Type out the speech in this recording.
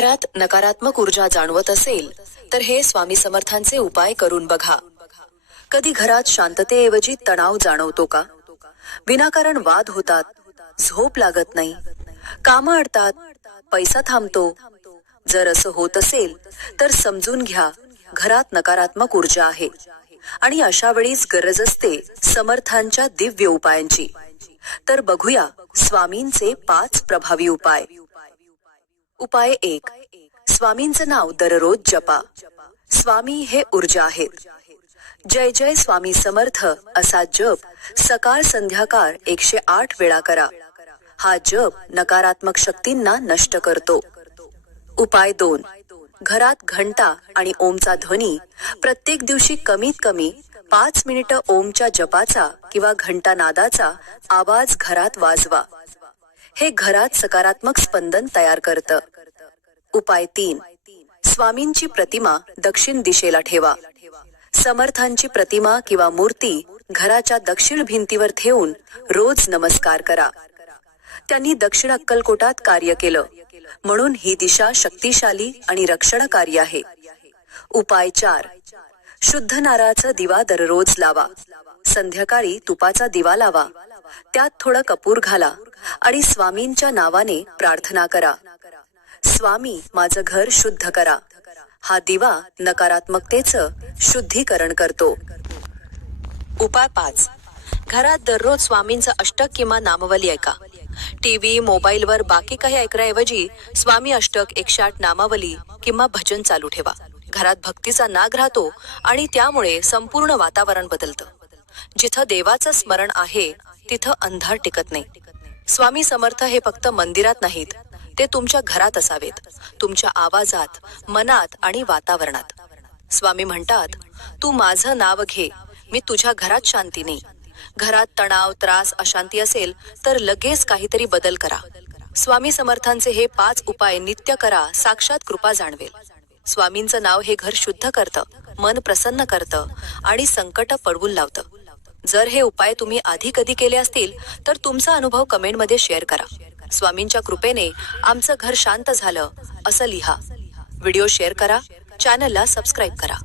घरात नकारात्मक ऊर्जा जाणवत असेल तर हे स्वामी समर्थांचे उपाय करून बघा. कधी घरात शांततेऐवजी तणाव जाणवतो का? विनाकारण वाद होतात झोप लागत नाही काम अडतात पैसा थांबतो. जर असं होत असेल तर समजून घ्या घरात नकारात्मक ऊर्जा आहे. आणि अशा वेळीच गरज असते समर्थांच्या दिव्य उपायांची. तर बघूया स्वामींचे पाच प्रभावी उपाय. उपाय एक. स्वामींचं नाव दररोज जपा. स्वामी हे ऊर्जा आहेत. जय जय स्वामी समर्थ असा जप सकाळ संध्याकाळ एकशे आठ वेळा करा. हा जप नकारात्मक शक्तींना नष्ट करतो. उपाय दोन. घरात घंटा आणि ओमचा ध्वनी प्रत्येक दिवशी कमीत कमी पाच मिनिटं ओमच्या जपाचा किंवा घंटा नादाचा आवाज घरात वाजवा. हे घरात सकारात्मक स्पंदन तयार करतं. उपाय तीन. स्वामींची प्रतिमा दक्षिण दिशेला ठेवा. समर्थांची प्रतिमा किंवा मूर्ती घराच्या दक्षिण भिंतीवर ठेवून रोज नमस्कार करा. त्यांनी दक्षिण अक्कलकोटात कार्य केलं. म्हणून ही दिशा शक्तिशाली आणि रक्षणकारी आहे. उपाय चार. शुद्ध नारळाचा दिवा दररोज लावा. संध्याकाळी तुपाचा दिवा लावा. त्यात थोडं कपूर घाला आणि स्वामींच्या नावाने प्रार्थना करा. स्वामी माझं घर शुद्ध करा. हा दिवा नकारात्मकतेचं शुद्धीकरण करतो. उपाय पाच. घरात दररोज स्वामींचं अष्टक किंवा नामवली ऐका. टीव्ही मोबाईलवर बाकी काही ऐकण्याऐवजी स्वामी अष्टक एकशे आठ नामावली किंवा भजन चालू ठेवा. घरात भक्तीचा नाग राहतो आणि त्यामुळे संपूर्ण वातावरण बदलतं. जिथं देवाचं स्मरण आहे तिथं अंधार टिकत नाही. स्वामी समर्थ हे फक्त मंदिरात नाहीत ते तुमच्या घरात असावेत तुमच्या आवाजात मनात आणि वातावरणात. स्वामी म्हणतात तू माझं नाव घे मी तुझ्या घरात शांती नाही. घरात तणाव त्रास अशांती असेल तर लगेच काहीतरी बदल करा. स्वामी समर्थांचे हे पाच उपाय नित्य करा साक्षात कृपा जाणवेल. स्वामींचं नाव हे घर शुद्ध करतं मन प्रसन्न करतं आणि संकट पडवून लावतं. जर हे उपाय तुम्ही आधी कधी केले असतील तर तुमचा अनुभव कमेंटमध्ये शेअर करा. स्वामींच्या कृपेने आमचं घर शांत झालं असं लिहा. व्हिडिओ शेअर करा चॅनलला सबस्क्राईब करा.